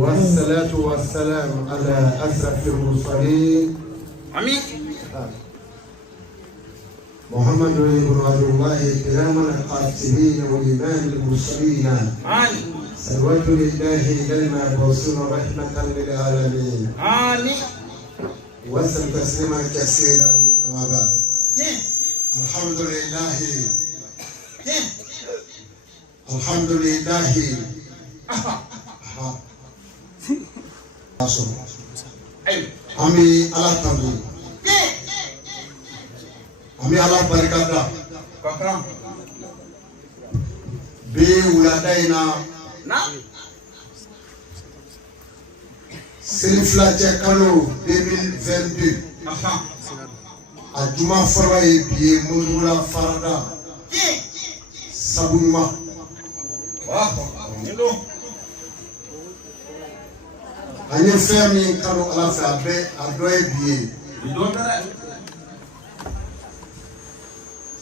والصلاة والسلام على أشرف المرسلين آمين محمد بن عبد الله كرام القاسمين والإمام المرسلين آمين صلوات لله للمبعوثين رحمة للعالمين آمين وسلم تسليما كثيرا أما بعد الحمد لله الحمد لله Ami ala tabu Ami ala barikada Kakram Be uladaina Na Selifla Kano 2022 Ajuma fara e biye mudula farada Sabunma Anye femi kano ala fe abe adoe biye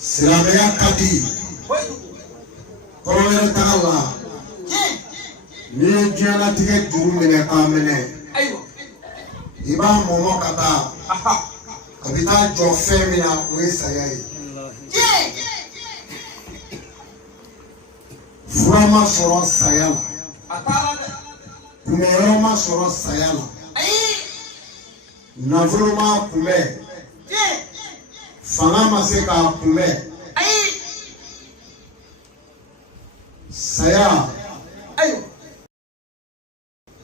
Silameya kadi Koroya ta'ala Ni jana tige juru mene kamene Iba momo kata Kabita jo femi na wesa yae Furama soro sayala Kumeroma soro sayala Navroma kume Fanga maseka kume Saya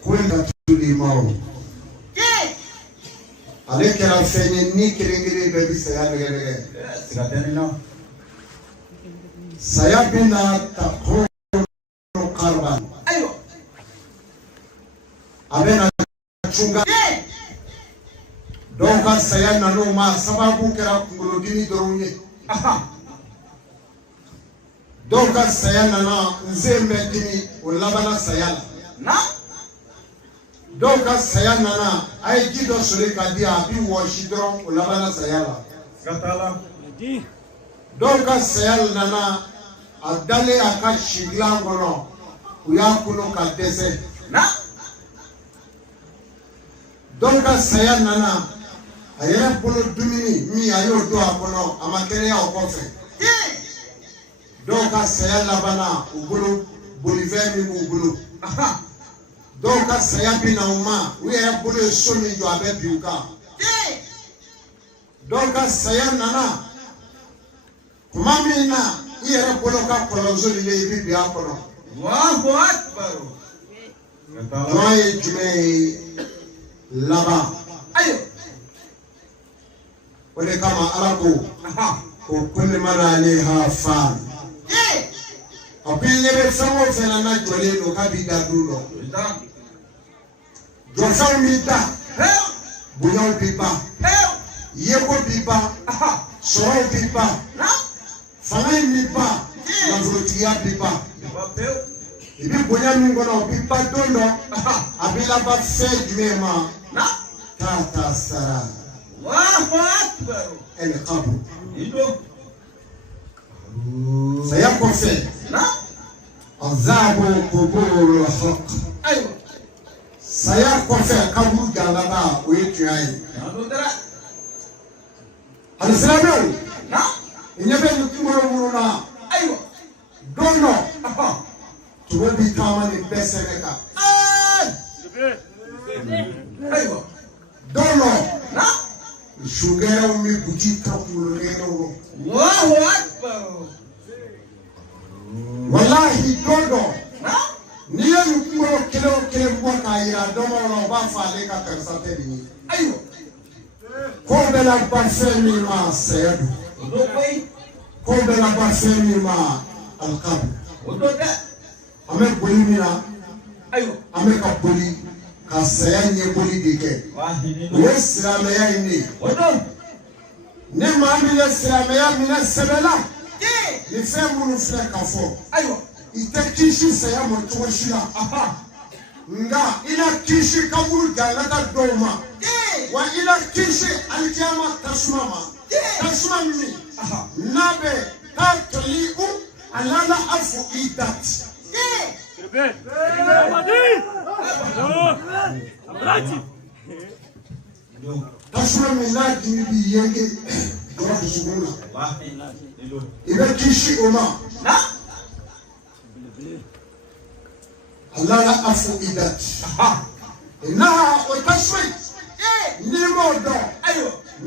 Kwenda tuli mao Aleke la fenye ni kilingiri bebi saya negere Saya bina takho Karban Abena chunga Donka saya nano ma sababu kera kunguludini dorunye Donka saya nana nzembe dini ulabana sayala Donka saya nana ay jido surika dia bi washidron ulabana sayala Donka saya nana adale akashigla ngono uyakuno kadese Donka saya nana ayera polo dumini mi ayo do akono amakere ya okofe Donka saya labana ubulu boliver mi ubulu Donka saya bina uma uyera polo somi jo abe biuka Donka saya nana kumami na iyera polo ka kolonzo lile ibi akono Allahu Akbar Noye jume laba Ayo Wale kama alako Kukunde mana ni hafan Apile besango fena na jole no kabida dulo Jofan mita Bunyaw pipa Yeko pipa Soro pipa Fanay mipa Navrotiya pipa Ibi bonya mingono pipa dondo Abila ba fe jumema Tata sara Allahu Akbar El qabu Ido Sayako fe Azabu kuburu haq Ayo Sayako fe kabu galaba Uitu ayi Alisalamu Inyebe yukimuro muruna Ayo Dono Tuwe bitama ni bese neka Ayo Dono Shugera umi bujita kulugeno Allahu Akbar Wallahi dono Niye yukimuro kile mwaka ira domo no bafa aleka tersate ni Ayo Kombe la bafemi ma sayadu Kombe la bafemi ma alkabu Ame boli mina Ame ka boli Ka saya nye boli dike Uwe sirameya ini Ne maamile sirameya mina sebela Ni fe munu fle kafo Ite kishi saya mwentuwa shila Nga ina kishi kamuru janata doma Wa ina kishi alijama tasumama Tasuma mimi Nabe Tatliu alala afu idat tasuma min n'a dimi bi yenge dɔrɔn dusukun na i bɛ kisi o ma Allah y'a fɔ i da n'a o tasuma n'i m'o dɔn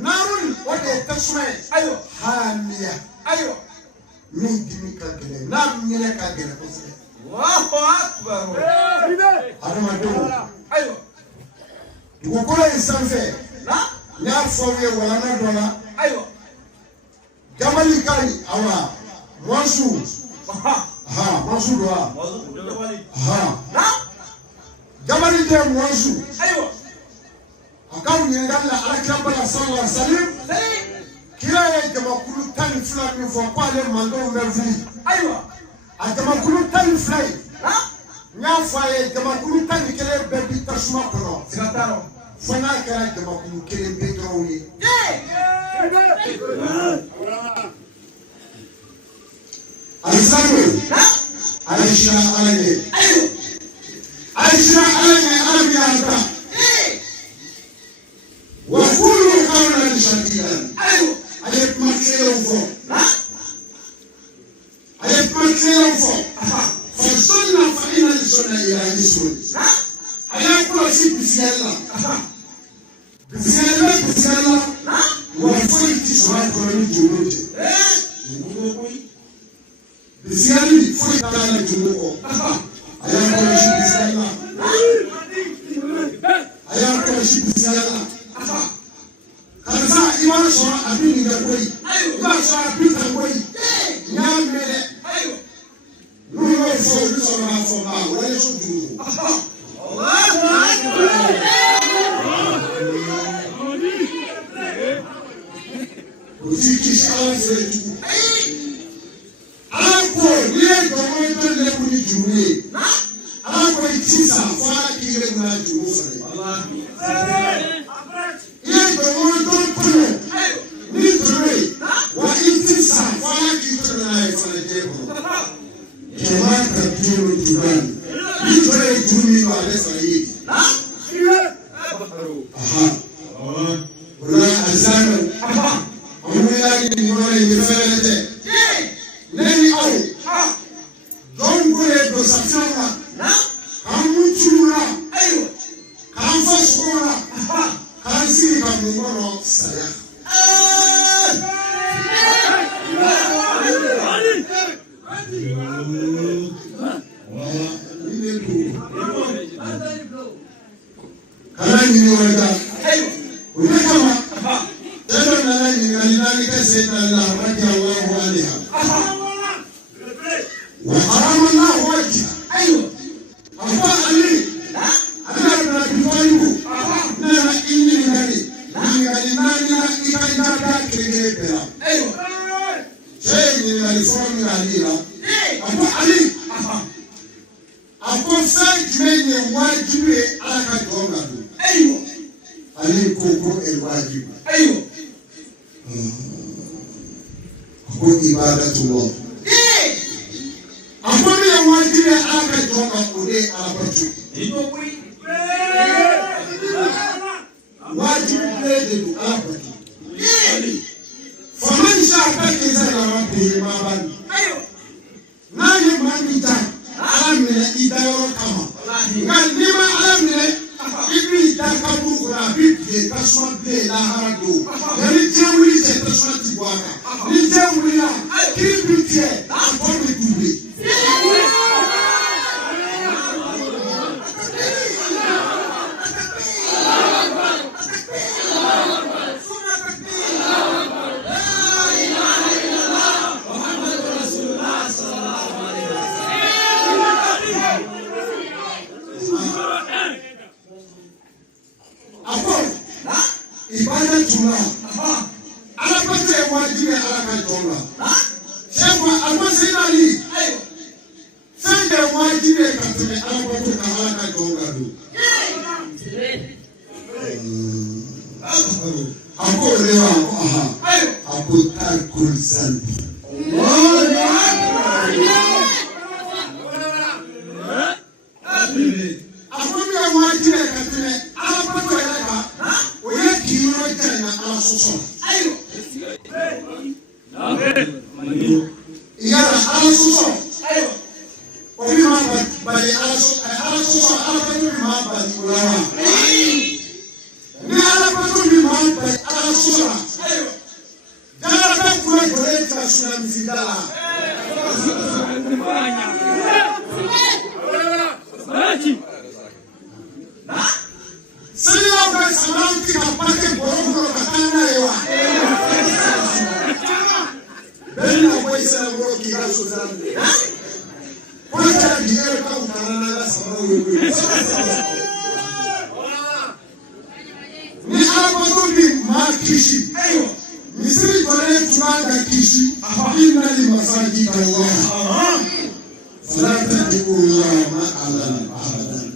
naarun o de ye tasuma ye hamiya min dimi ka gɛlɛn n'a minɛ ka gɛlɛn kosɛbɛ adamadenw dugukolo in sanfɛ n y'a fɔ aw ye walanda dɔ la jamali ka ɲi awa mɔsu mɔsu don wa jamali tɛ mɔsu a ka ɲininkali la alakira bala sallallahu alaihi wasallam kira ye jamakulu 12 min fɔ k'ale mandenw bɛ wuli a jamakulu 12 in n y'a fɔ a ye jamakulu 11 bɛɛ bi tasuma kɔnɔ fo n'a kɛra jamakulu 1 bɛ dɔrɔn ye alisamu alayisha alaye alayisha alaye alamiyata wa kulu qawlan shadidan ale kuma kilew fɔ fasonna fa ina lisonna ila yisun aya kɔlɔsi bisiyala wa foyi ti sɔrɔ a kɔnɔ ni juru tɛ bisiyali foyi t'a la juru kɔ a y'a kɔlɔsi bisiyala karisa i b'a sɔrɔ a bɛ nin kɛ koyi i b'a sɔrɔ a bɛ tan koyi n y'a mɛn dɛ n'u y'o fɔ olu sɔrɔ k'a fɔ ba wale so juru o ti kisi ala fɛ jugu ala ko n'i ye jɔnmɔ to lebu ni juru ye ala ko i ti sa fo ala k'i yɛrɛ bila juru fɛ i ye jɔnmɔ to tɔnɔ ni juru ye wa i ti sa fo ala k'i to n'a ye fana jɛ kɔnɔ kɛmɛ ka juru juru ni juru ye juru min b'a bɛ sara ye o la alizame ɔmu y'a ye nin yɔrɔ in ye fɛrɛ tɛ ne ni aw jɔn ko ye dosafɛnw la k'an mun tunu la k'an fɔ sogo la k'an sigi ka mun kɔnɔ saya. Kana ɲini wɛrɛ ta o de kama e dɔ nana ɲininkali naani kɛ sen na la radi Allahu anha wa haramallahu wajha a fɔ Ali ale yɛrɛ bi fɔ yugu ne nana i ɲininkali naani na i ka ɲaga kelen bɛɛ la cɛ ye ɲininkali fɔlɔ min Ali la a fɔ Ali a ko fɛn jumɛn ye wajibi ye Ala ka jɔn ka don Ali ko wajibi ko ibadatullah a ko min ye wajibi ye Ala ka jɔn ka o de ye Alabato wajibi bɛɛ de don Alabato faman shaka ila rabbihi mabani n'a ye maa min ta Ala minɛ i da yɔrɔ kama nka n'i ma Ala minɛ i b'i da kaburu kɔnɔ a b'i bilen tasuma bilen lahara don nka ni diɲɛ wuli cɛ tasuma ti bɔ a kan ni diɲɛ wulila kiri bi tigɛ a tɔ bɛ duble. Ibadatullah Alabato ye wajibi ye Ala ka jɔn la sɛfa a ko sinali fɛn bɛɛ wajibi ye ka tɛmɛ Alabato ka Ala ka jɔn la don a ko o de wa a ko tarikul zanbi a ko min suso. Obi ma bali ala suso ala patu ma bali ulawa. Ni ala patu ma bali ala suso. Dala ta kule kule ta suna mzindala. Sila kwa sababu kapate borogo katana ewa. Bena kwa isa na borogo kikaso zambi. Kwa cha diero kwa ukanana la sababu yuwe. Ni abadobi makishi. Misiri kore tunanga kishi. Inna li masajid Allah. Salata jibulla ma'ala abadan.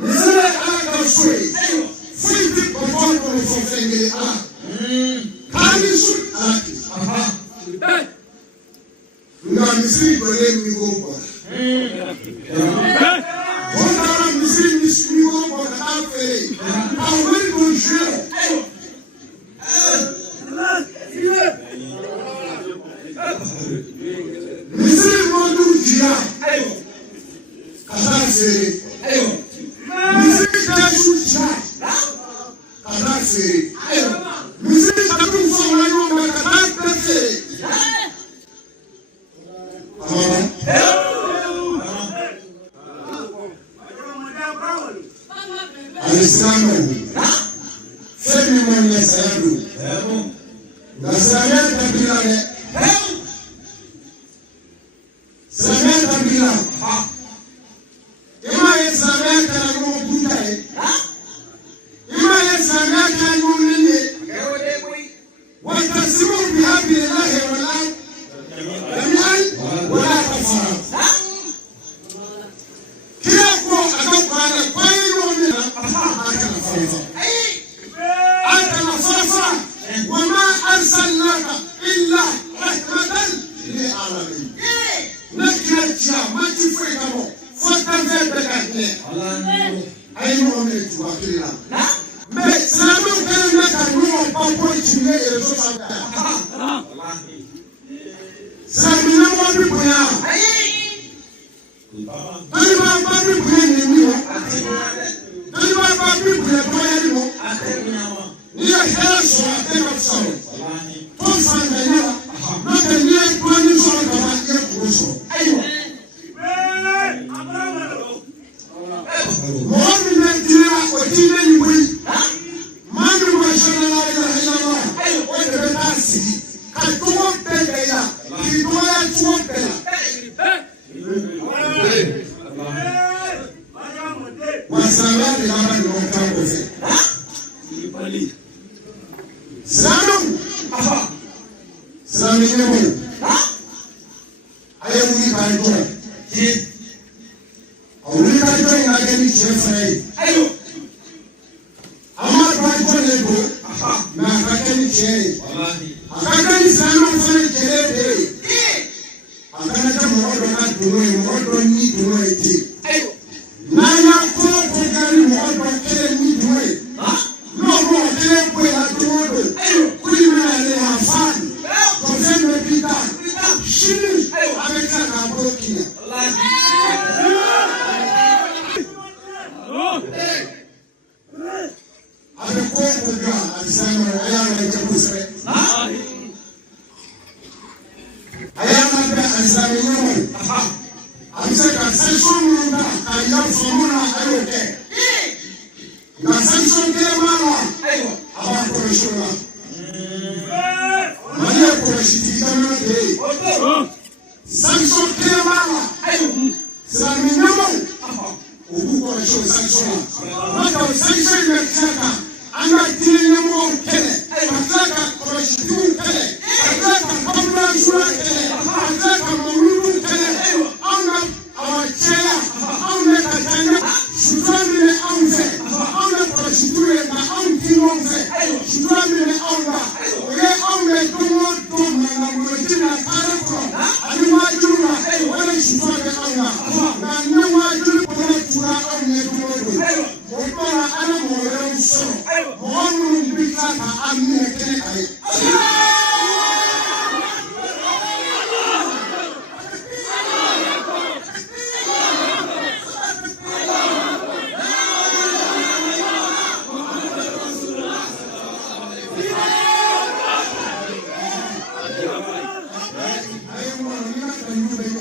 Misiri aga sui. Fui bapon kwa mfofengele ala. Kani sui alaki. Nga misiri kore migomba. Wondara misiri migomba katafere. Aweli bonjere. Misiri modu jia. Katafere. Misiri jesu jia. Katafere. Misiri tabu mfawala yonga katafere. Alisamo Femi mwenye sayadu Nasanya kabila ne Sanya kabila Ima ye sanya kana yumu buta ye Ima ye sanya kana yumu nini Watasimu bihabi ilahi walai Yamiai wala kafara Kila kwa akapana kwa hiyo nina Aka nafasa Wama arsalnaka illa rahmatan lil'alamin Nakirajia matifwe kamo Fota vebe kakne Aino ome tuwakila Me salamu kene naka nuwa papo ichime elezo sabda Salamu namo bibuya Daliba bibuya nemiwa Daliba bibuya boya limo Niya heso atema kusalo Tonsa ngayala Naka niye kwa niso kama ye kuruso Mwami nentila otine nyubui Mami mwashana la ilaha illallah Oye betasi Katuwa pende ya Kituwa ya tuwa penda Wasamani kama ni mwakambo ze Salamu Salamu nyemu Aye wuli kanjua Wuli kanjua inageni chefrai Ama kanjua lebo Na akakeni chere Akakeni salamu fane chere Akanaka mwodo na duwe mwodo ni duwe iti Naya kote gari mwodo kere ni duwe Nogo kere kwe la duwe Kulimina le hafani Kofeme pita Shini Ameka kabrokia Amekuwa kuga Alisama ayama ijakusre Ayama pe alisama nyama Alisaka sensu munda Ayam somuna ayoke Na sensu kere mama Awa koreshona Mania koreshitika mwana kere Sensu kere mama Salami nyama Ugu koreshona sensuna Maka sensu imekaka Anga tini nyama kere Ataka koreshitiku kere Ataka kamra shura kere Ataka mauludu kere Anga awachea Anga katanya Shutramile anze Anga koreshitue na antino anze Shutramile anga Oye anga tumo tumo na mwetina karako Animajura Wale shutramile anga Na nyewajuri kwa tura anga tumo Mwepara ana mwere msoro Hey!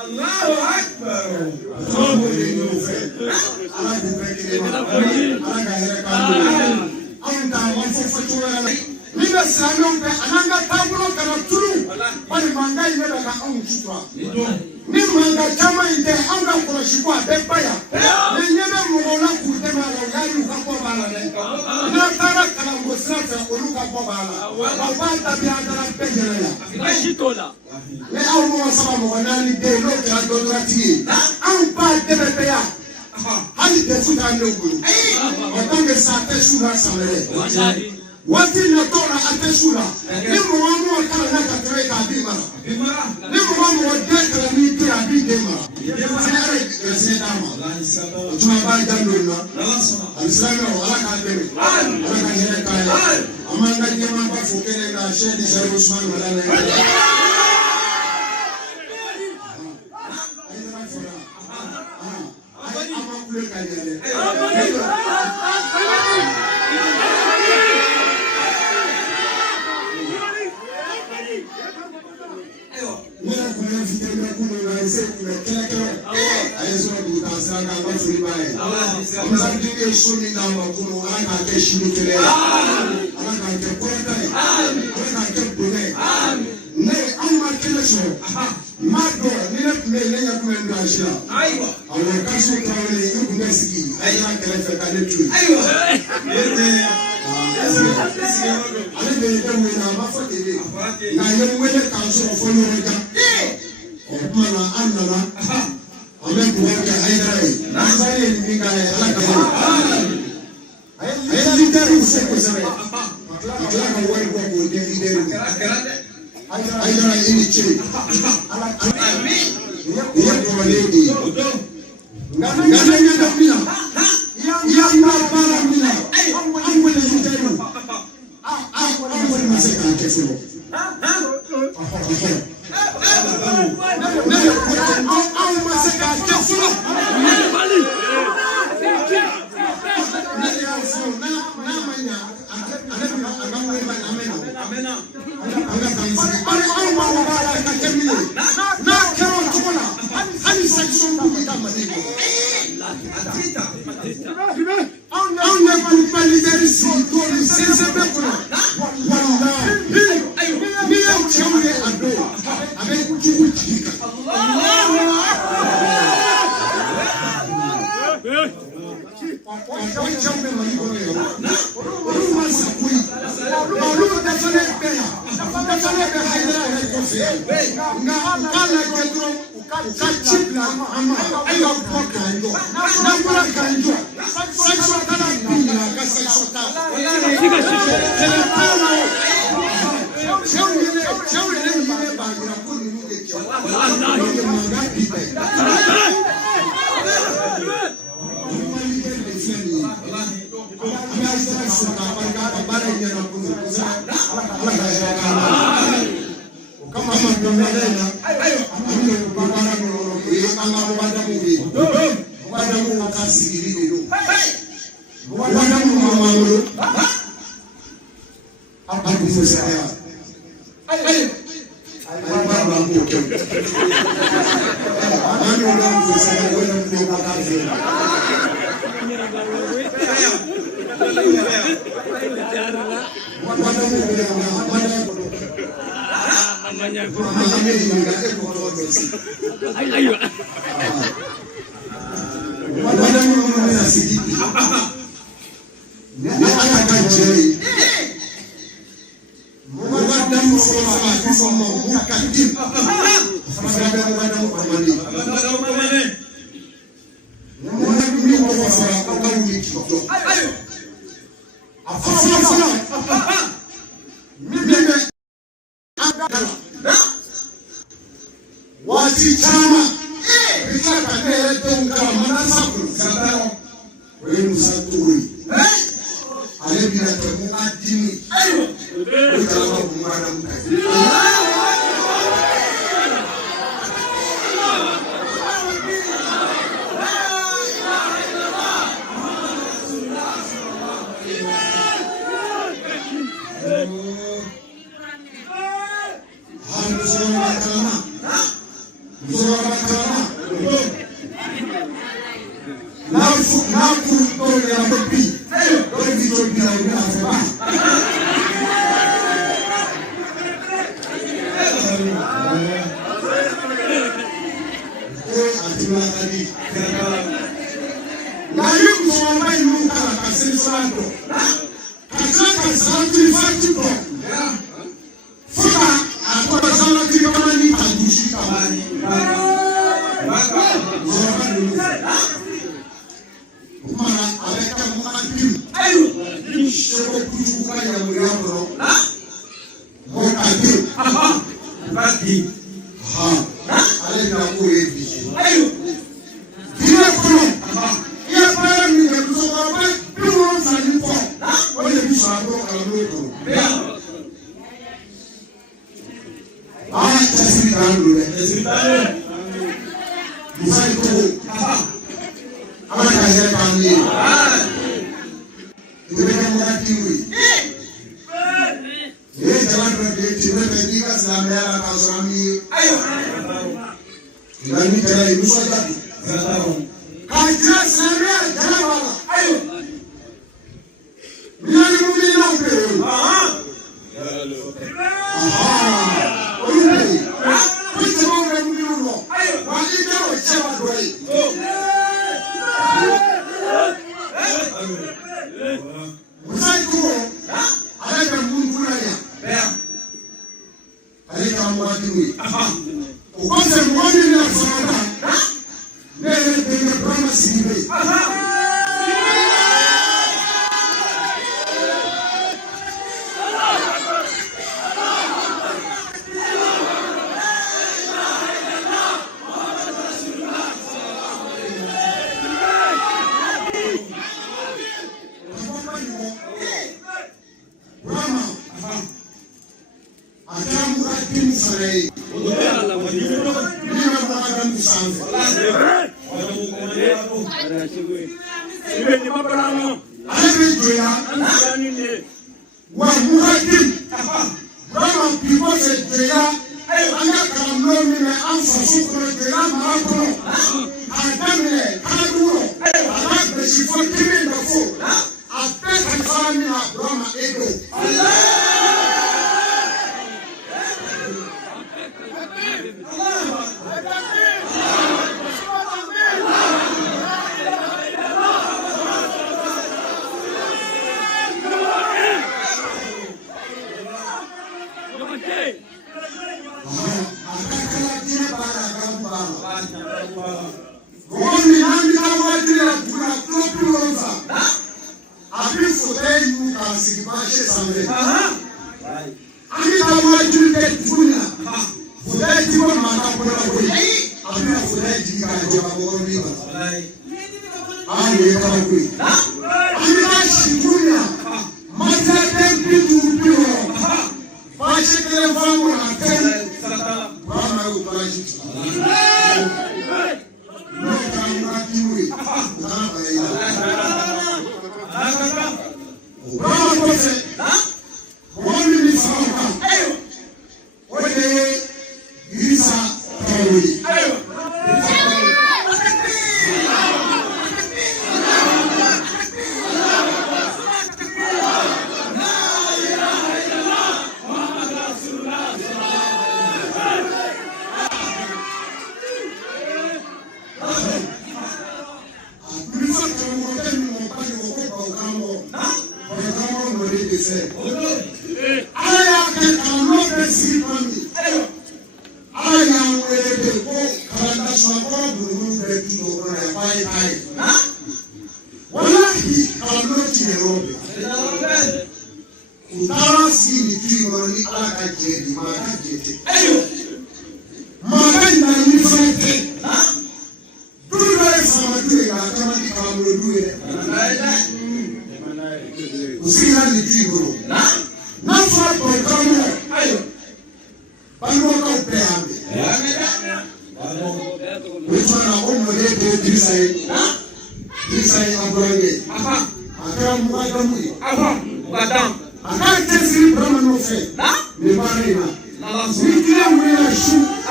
Allahu Akbar. Liga salon pe ananga tabulo kana tulu bali mangai meda ka on chitwa ni manga chama inde anga kuna shikwa bebaya ni nyebe mugona kutema la yari ka ko bala le na tara kana ngosata oluka ko bala babata bi adara pejela ya ashitola le au mo sama mo nani de lo ka do drati an pa de be ya hali de futa ndogo otange sa te shura samere wati na tora atesura ni muwamu akala na katreka bima ni muwamu wadeka ni pia bidema sinare resedama tuma jando na alisana wala kadere wala kadere kaya amanga nyama ba fukene na shedi Sheikh Usman wala na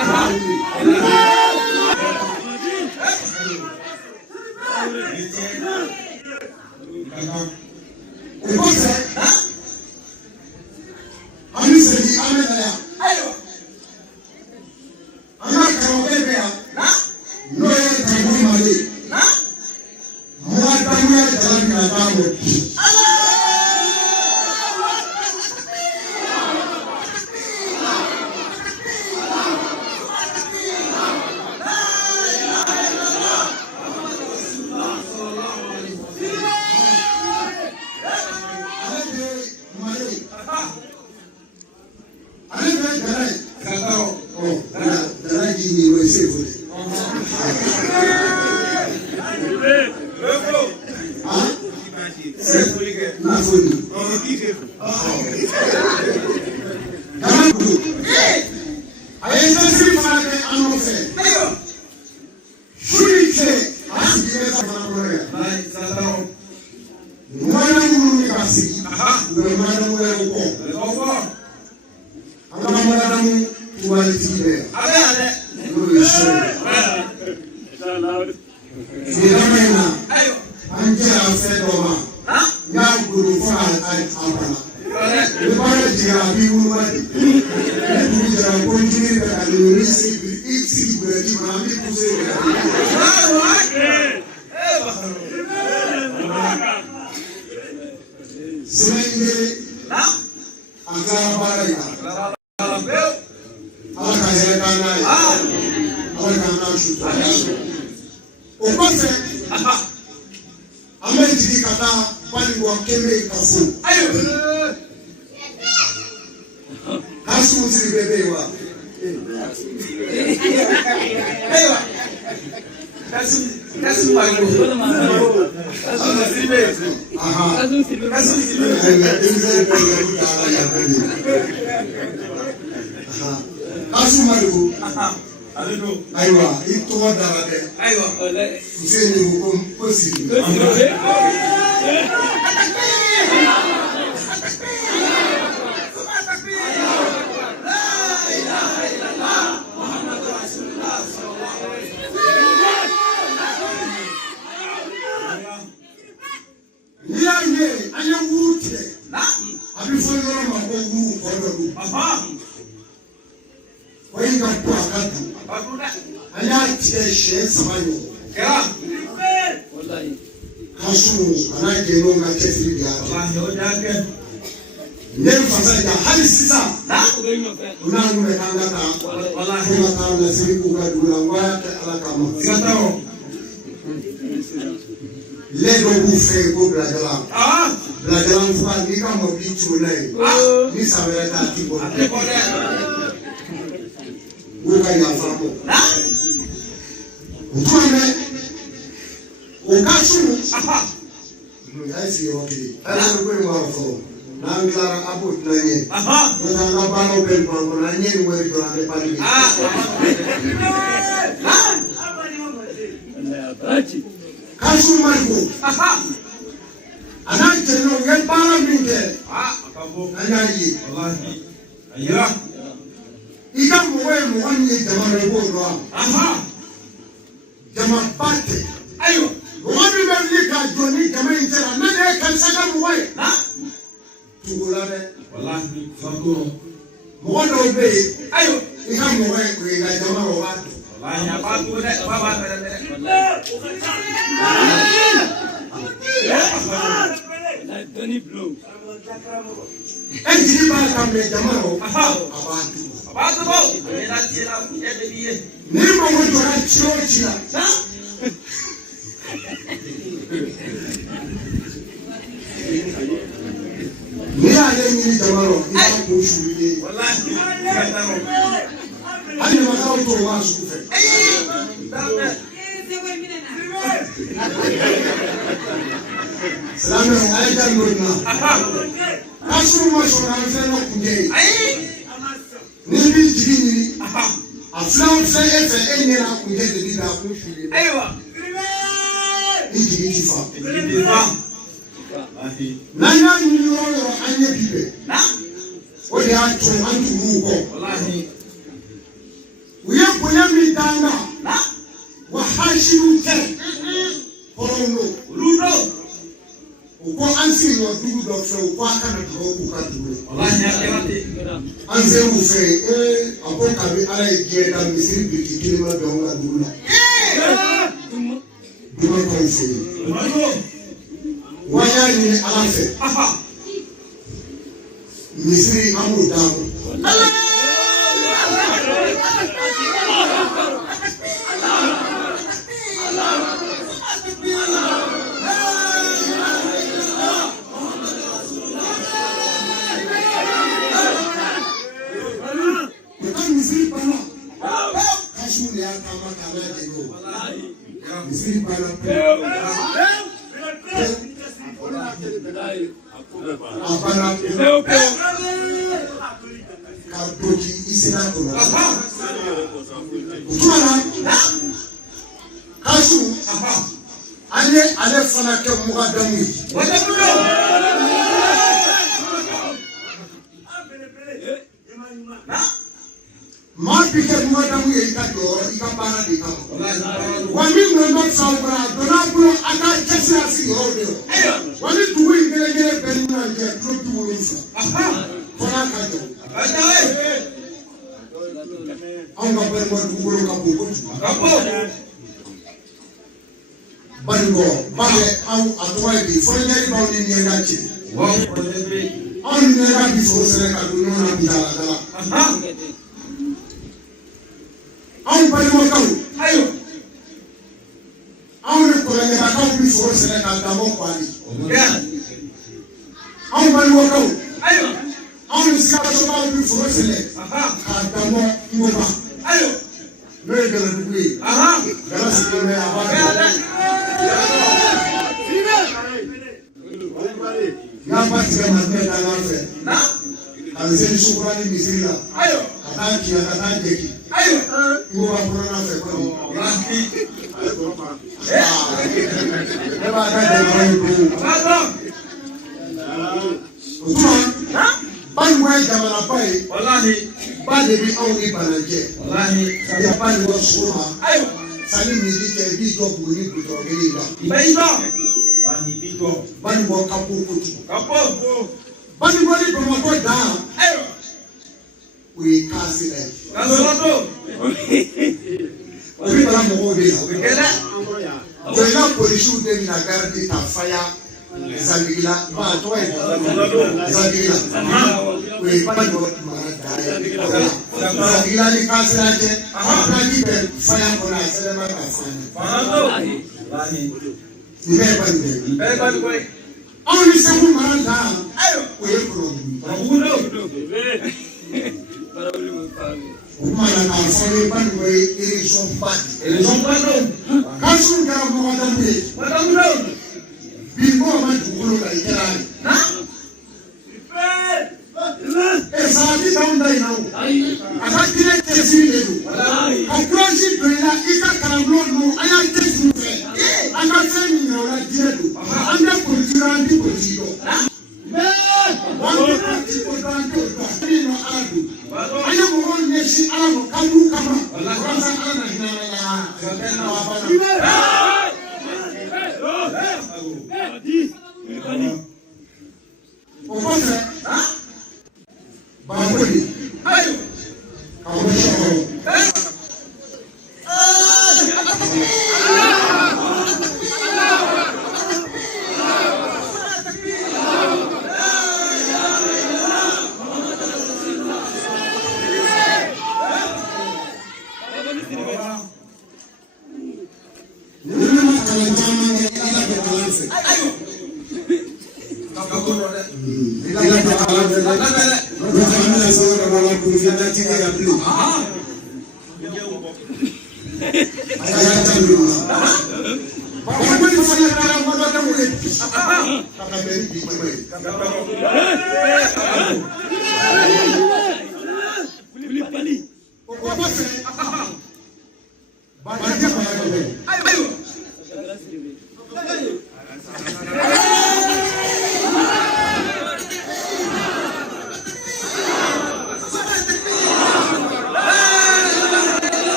Aha. no tamu male mo tamu ya jalan na tamu dɔ fɛ u k'a kana dugawu k'u ka dugu la. An ser'u fɛ a ko kabi ala ye diɲɛ da misiri biriki kelen ma bɛn an ka dugu la. Dunan t'anw fɛ yen. Wa n y'a ɲini ala fɛ. Misiri an b'o d'a ma. Misiri bana. Kasu de y'a taama k'a lajɛ o. Misiri bana pewu. A bana pewu. Ka doki i sera kɔnɔ. O tuma na Kasu an ye ale fana kɛ mɔgɔdamu ye. Maa bi kɛ mɔgɔdamu ye i ka jɔyɔrɔ i ka baara de kama. Wa ni ŋɔnɔ san fara a donna bolo a ka cɛsiri a sigiyɔrɔ de la. Wa ni dugu in kelen-kelen bɛɛ ni ɲɔgɔn cɛ tulo 70. Fana ka jɔ. Anw ka balima dugukolo ka bon kojugu. Banikɔ ba bɛ anw a tɔgɔ ye di fɔlɔɲɛri b'aw ni ɲɛda cɛ. Anw ni ɲɛda bi foro sɛnɛ ka don ɲɔgɔn na bi daladala. Anw balimakɛw anw ni kɔlɔnjɛlakaw bi foro sɛnɛ ka damɔ kwali. Anw balimakɛw anw ni Sikasokaw bi foro sɛnɛ ka damɔ Ngoba. N'o ye Galadugu ye. Gala sigilen bɛ a b'a kɛ. N'a ba tigɛ ma tɛ taa ɲɔgɔn fɛ. A bɛ se ni sukura ni misiri la. Ka taa kiya ka taa jɛki. Ngoba kɔnɔna fɛ kɔni. Ne b'a ka jamana in don. O tuma Banikɔ ye jamanaba ye. Ba de bi anw ni Balajɛ. Sani Banikɔ sɔgɔma. Sani midi cɛ i b'i jɔ Buguni gudɔrɔn kelen la. Banikɔ ka bon kojugu. Banikɔ ni Bamakɔ dan o ye kansila ye. O bɛ bala mɔgɔw de la. Jɔnna polisiw de bɛna garidi ta faya Zandigila ba tɔgɔ ye Zandigila. O ye Banikɔ mara dan ye. Zandigila ni kansila cɛ plaji bɛ faya kɔnɔ a sɛbɛnna ka fɔ an ye. Nin bɛɛ ye Banikɔ ye. Anw ni Segu mara dan o ye Kɔrɔbuguni. O tuma na k'a fɔ ni Banikɔ ye élection ba de. Kasu kɛra mɔgɔdamu ye. Bi mɔgɔ ma dugukolo la i kɛra ye. Salati t'anw da in na o. A ka diinɛ cɛsiri de don. Ka courage don i la i ka kalanbulon ninnu an y'an cɛsiri u fɛ. An ka fɛn min yɛrɛ o la diinɛ don. An tɛ politique la an tɛ politique dɔn. Wa an tɛ politique ko dɔn an t'o dɔn. Min nɔ Ala don. An ye mɔgɔw ɲɛsin Ala ma kaburu kama. Walasa Ala na hinɛ an na. O kɔfɛ Bangoli ka bɔ Sɔkɔrɔ.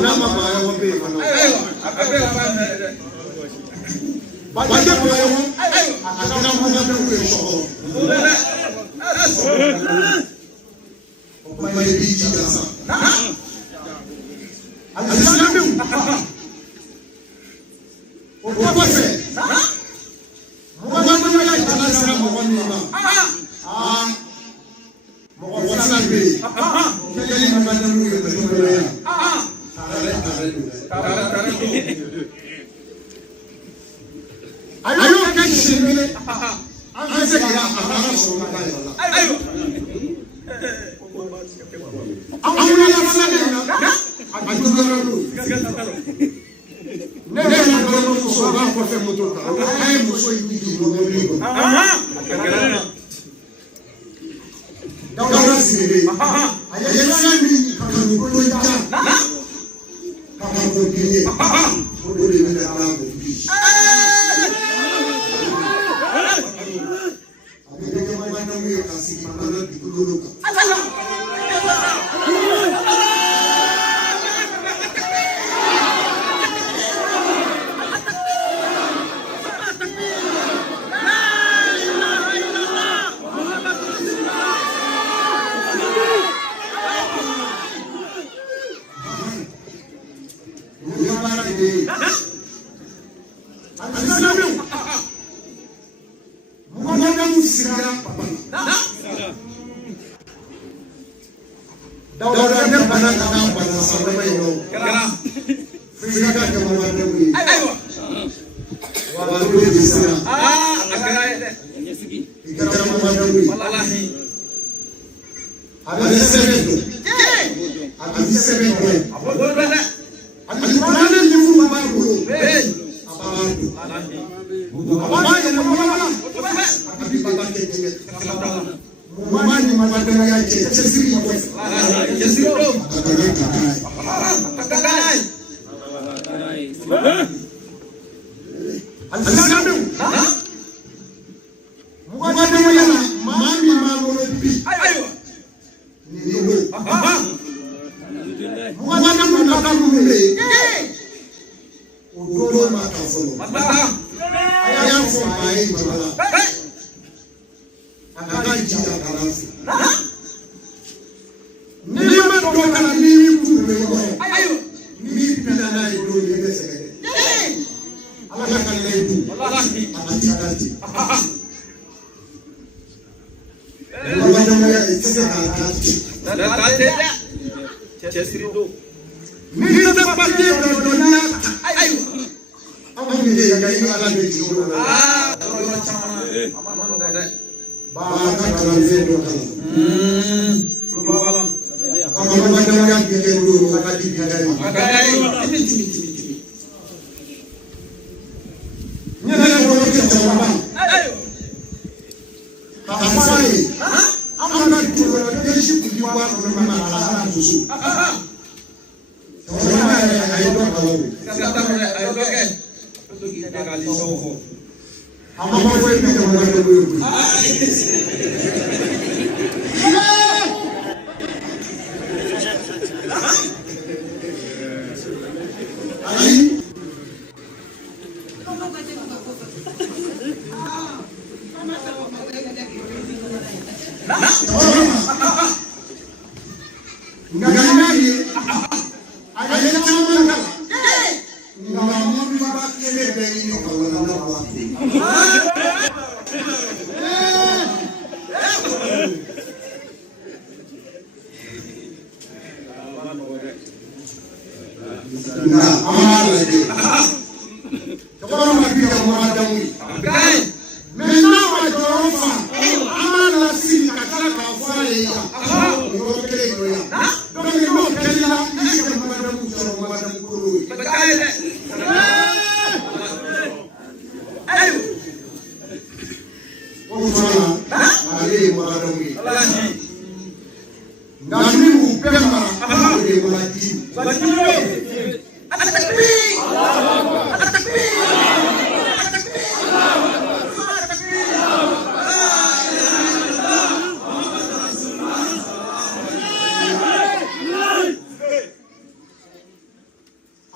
nama baya wabe kana ayo abe baba baje baya wo akana mo na be so ko mai bi ji da sa alisabe o ko fe mo na mo ya tana sira mo woni ma mo ko wona be kele ni ma na mu ye do ya ayo ka shimele anze kira akara so na kai ayo awuna ya sale na ajugara ru ne na do so ba ko fe moto ka ay mo so yi di no ri ko dawra sire ayo na mi ka ni ko ja ka ko biye ko ri na ra ko bi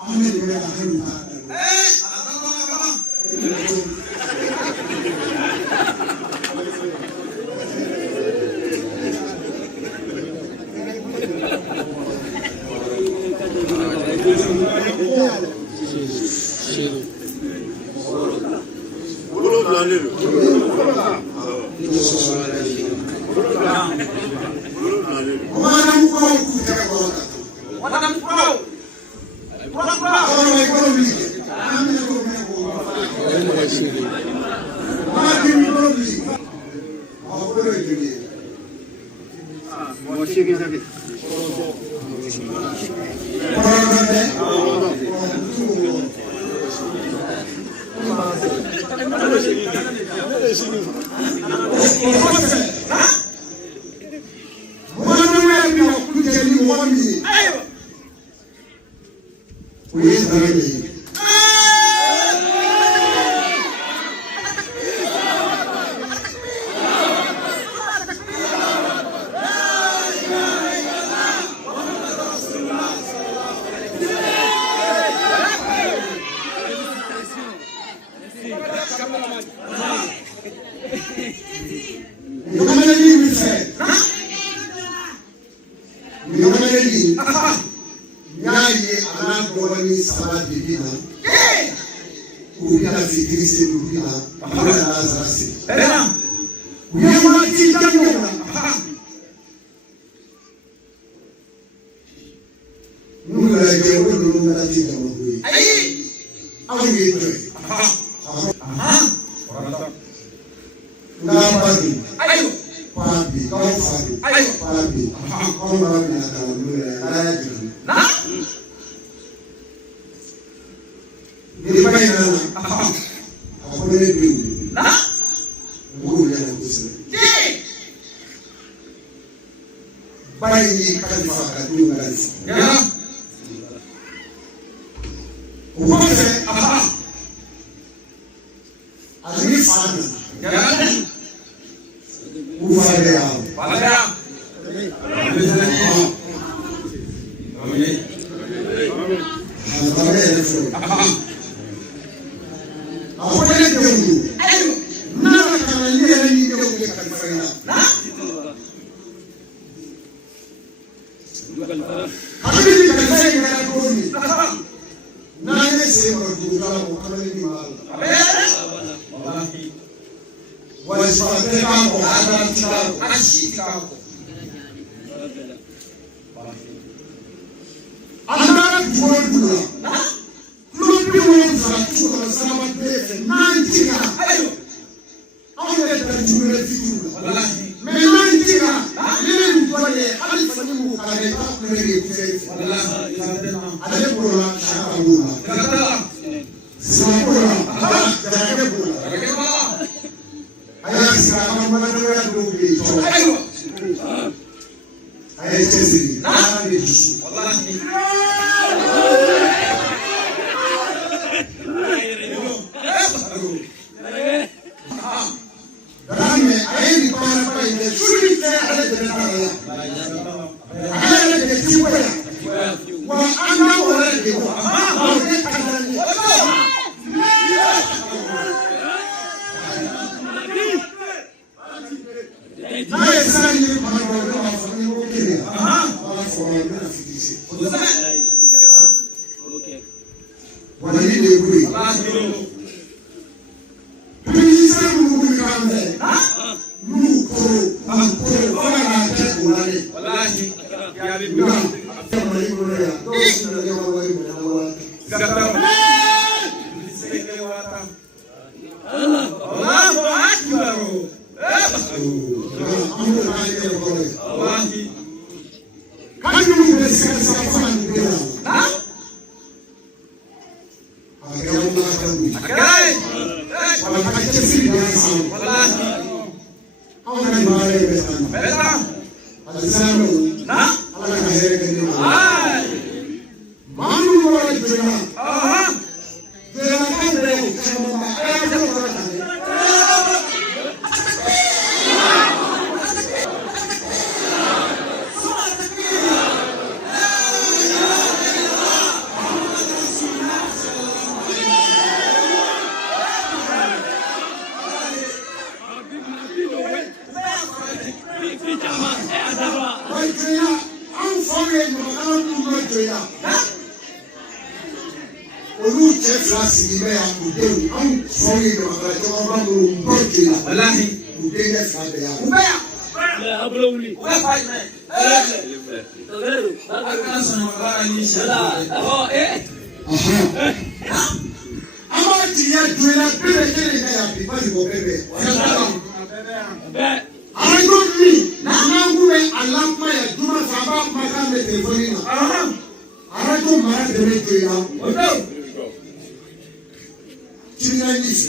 Ahmed Bela Haruta. Olu cɛ fila sigilen bɛ yan k'u denw anw faw ye ɲamakala camanba minnu bɔ joli la. Walahi. K'u denkɛ fila bɛɛ yan. U bɛ yan. A bolo wuli. U bɛ fa jumɛn? An b'a jigiya joona bɛɛ bɛ kelen kɛ yan bi basi bɔ bɛɛ bɛ. Arajo min n'an k'u bɛ a lakuma yan juma fɛ an b'a kumakan mɛn telefɔni na. Arajo mara de bɛ joona. Timinandice.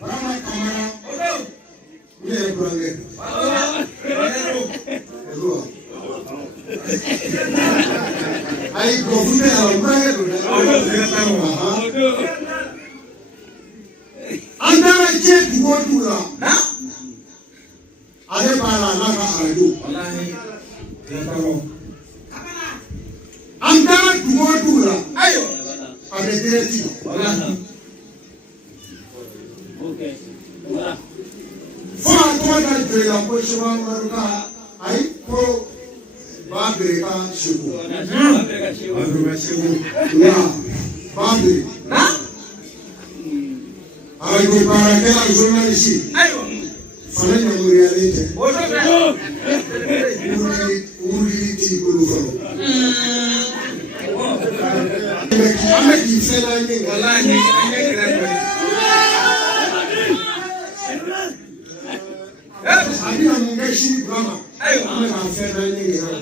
Barama Kamara. Ne ye burankɛ. Ayi gɔfun bɛ yan burankɛ don dɛ. An taara diɲɛ dugu o dugu la. Ale b'a la n'a ka arajo. An taara dugu o dugu la. A bɛ dirɛti. Fo a tɔgɔ ka joli la ko Sɛbɛn ka ayi ko Babiri ka Segu. Babiri. Arajo baarakɛla journaliste. Fana ɲamuruyalen tɛ. Wurili t'i bolo fɔlɔ. An bɛ k'i fɛn n'an ye. Walahi an ye gɛrɛ. A bɛna mun kɛ sini Burama? An bɛ k'a fɛn n'an ye yɛrɛ.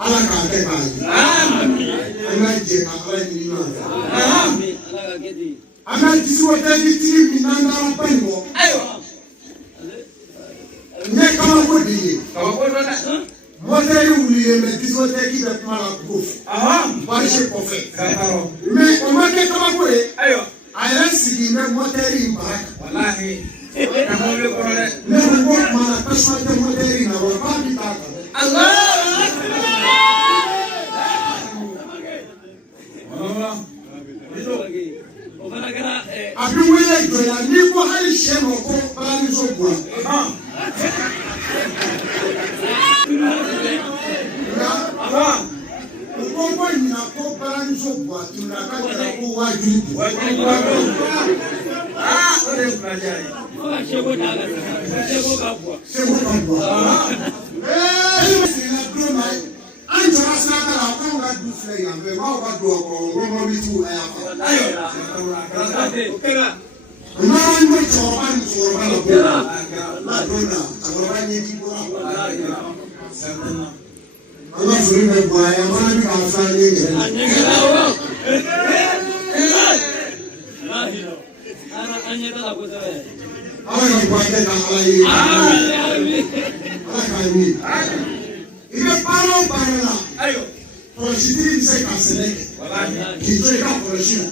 Ala k'a kɛ k'a ye. An ka jɛ ka Ala ɲini ɲɔgɔn fɛ. An ka discothèque min n'an taara ba in kɔ. N ye kabako de ye. Mɔtɛri wulilen bɛ discothèque bɛ kuma la ko fɔ. Marché kɔfɛ. Mais o ma kɛ kabako ye. A yɛrɛ sigi bɛ mɔtɛri in bara kan. Ne ko kuma na tasuma tɛ mɔtɛri in na wa k'a bi taa kan. A bɛ wele jɔnya n'i ko hali sɛ ma ko balamuso bɔra. O ko ɲina ko balamuso bɔra tun na k'a kɛra ko wajibi. O de ye fulaja ye. Seko ka bɔ. Seko ka bɔ. Sigila don na ye. An jɔra siraka la k'anw ka du filɛ yan fɛ k'aw ka don a kɔrɔ ko mɔbilitigiw a y'a fɔ. N'an bɛ cɛkɔrɔba ni musokɔrɔba la ko n'a don na cɛkɔrɔba ɲɛji bɔra. An ka foli bɛ bɔ a ye an fana bɛ k'a fɔ an ye yɛrɛ. Ala ka bɔ a kɛ ka Ala ye. Ala k'a ye. I bɛ baara o baara la. Kɔlɔsitigi bɛ se ka sɛnɛ kɛ. K'i to i ka kɔlɔsi la.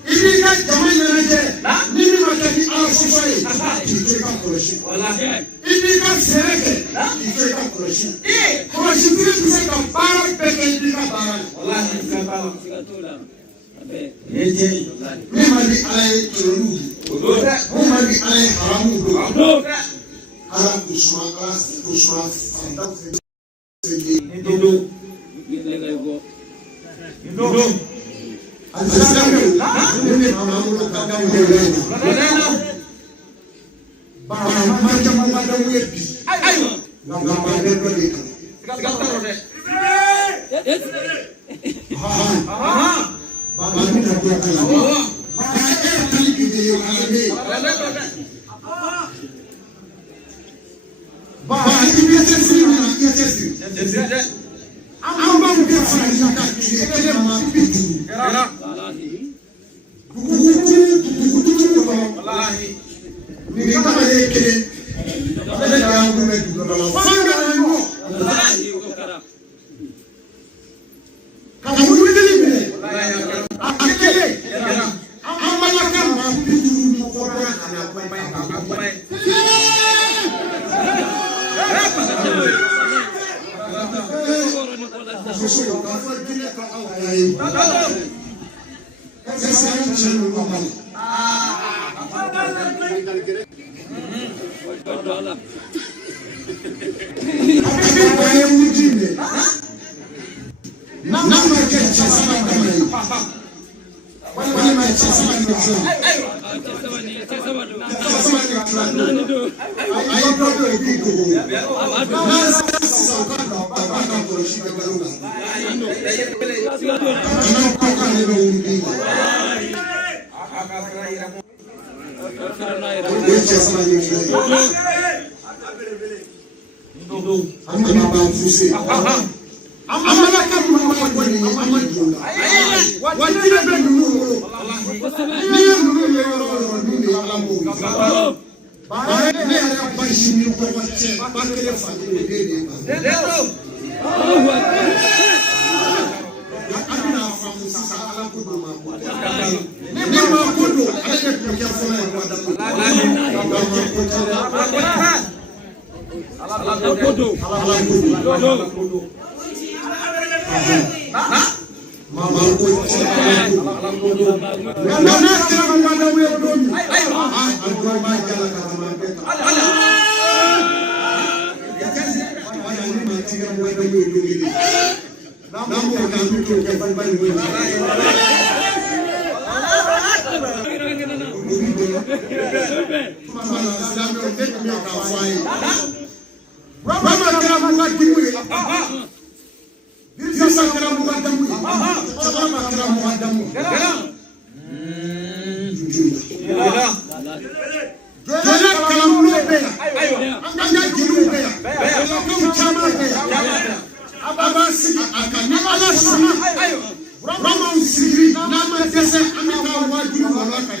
I b'i ka jama ɲɛnajɛ. Ni min ma kɛ ni Ala sɔsɔ ye. K'i to i ka kɔlɔsi. I b'i ka fɛɛrɛ kɛ. K'i to i ka kɔlɔsi. Kɔlɔsitigi bɛ se ka baara bɛɛ kɛ i b'i ka baara la. Min man di Ala ye tɔlɔliw don. Min man di Ala ye haramuw don. Ala k'u suma fantaw fɛ. ne na ma ke chasama kama hii wale ma chasama ni chasama ni ai problem iko na sasa ukanda baba kwa shida galunga na kwa neno umbi chasama ni Amana bamfuse amana kama mwani amadunga wajira bendu niyo nuru alamu bae ya bashi ni kwa wache bakele fadile dede akina afamu sasa alakudu makodo ni makodo aleke tukia fona ya damu Alakodo. Mama Rama kira mukadimu Bisa kira mukadamu Rama kira mukadamu Jala kalam lobe Anga jiru be Kum chama be Abasi akani alasi Rama usiri Nama jese amika wajuru walaka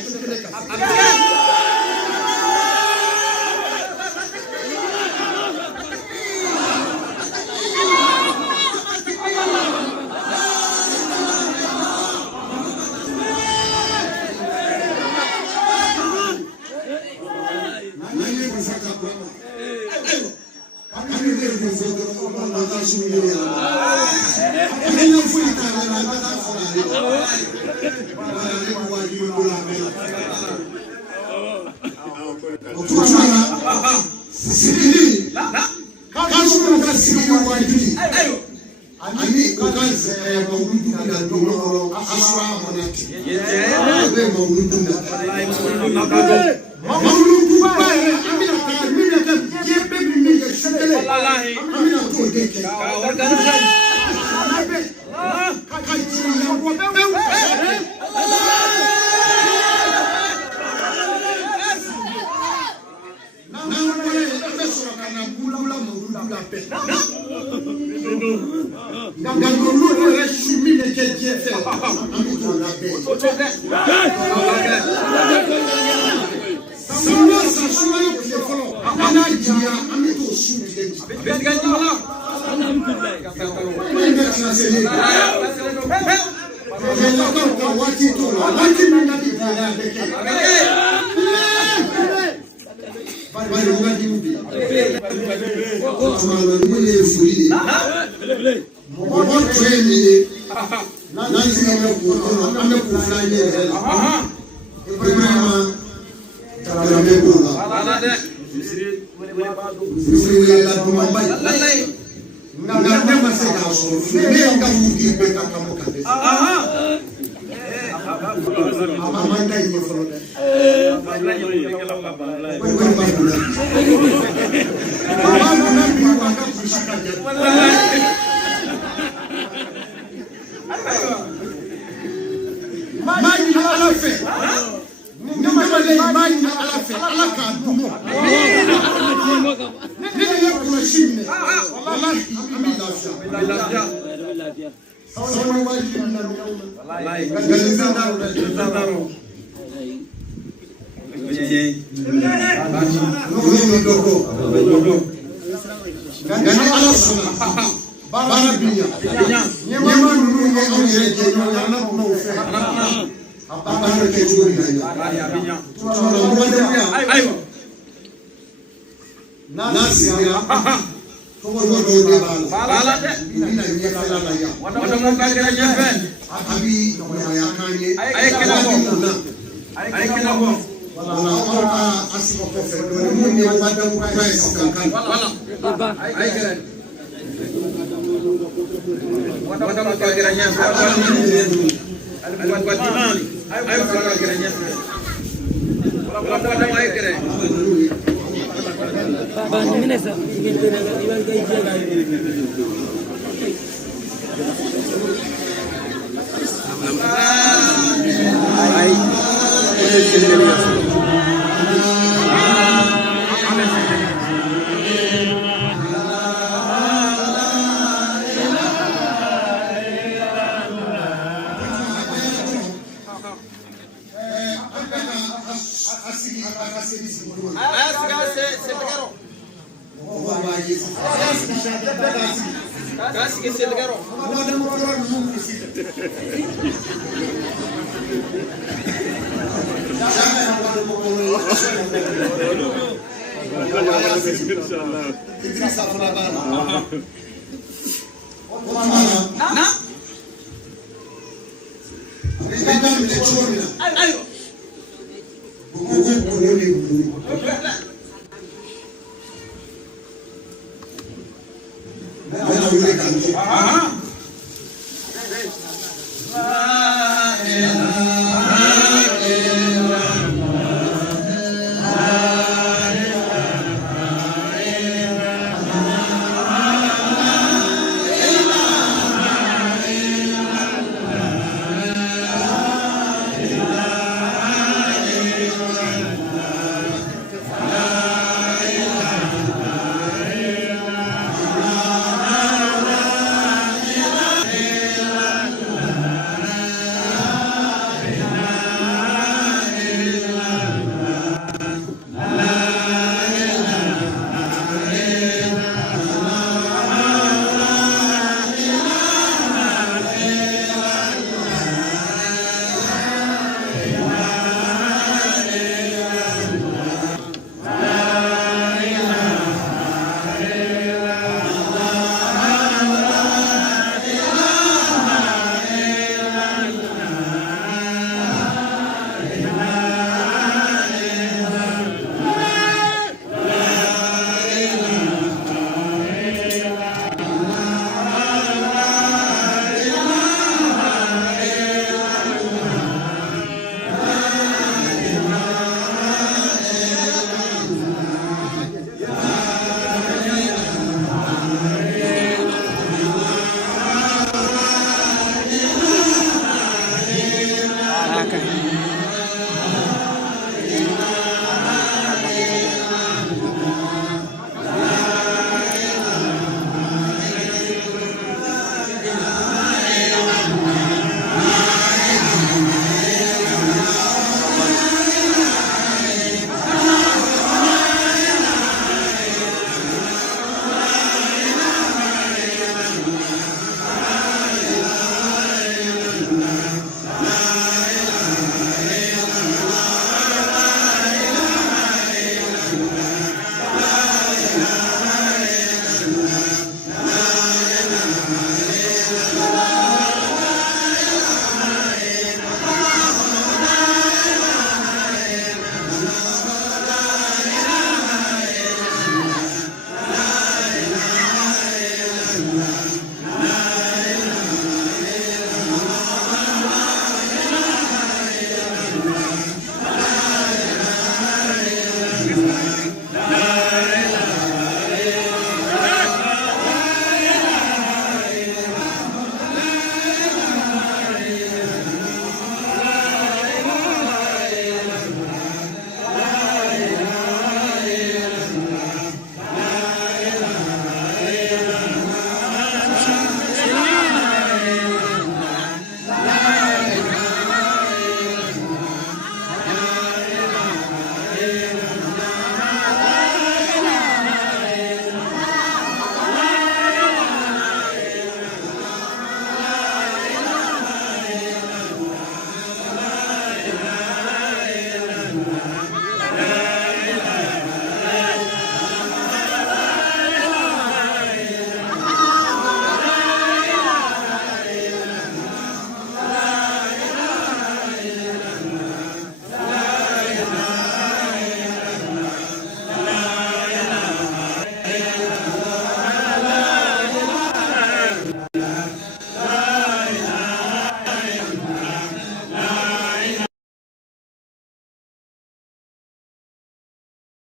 Wata mukagera nyasa. Alikuwa timani. Ayo mukagera nyasa. Wala maikere. Bani minesa ngitera iwan kai jaga. Ai. Kasih ke Selgaro.